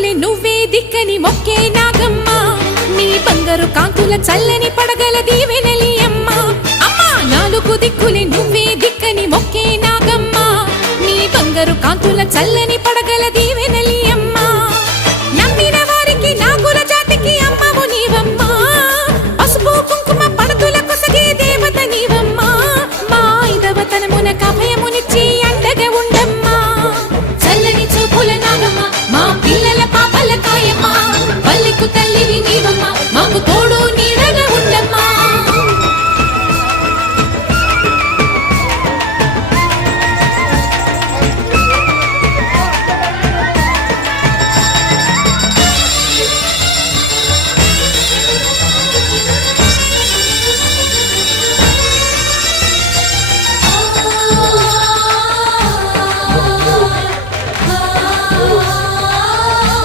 దిక్కులే నువ్వే దిక్కని మొక్కే నాగమ్మ నీ బంగారు కాంతుల చల్లని పడగల దీవెనలి అమ్మ అమ్మా నాలుగు దిక్కులే నువ్వే దిక్కని మొక్కే నాగమ్మ నీ బంగారు కాంతుల చల్లని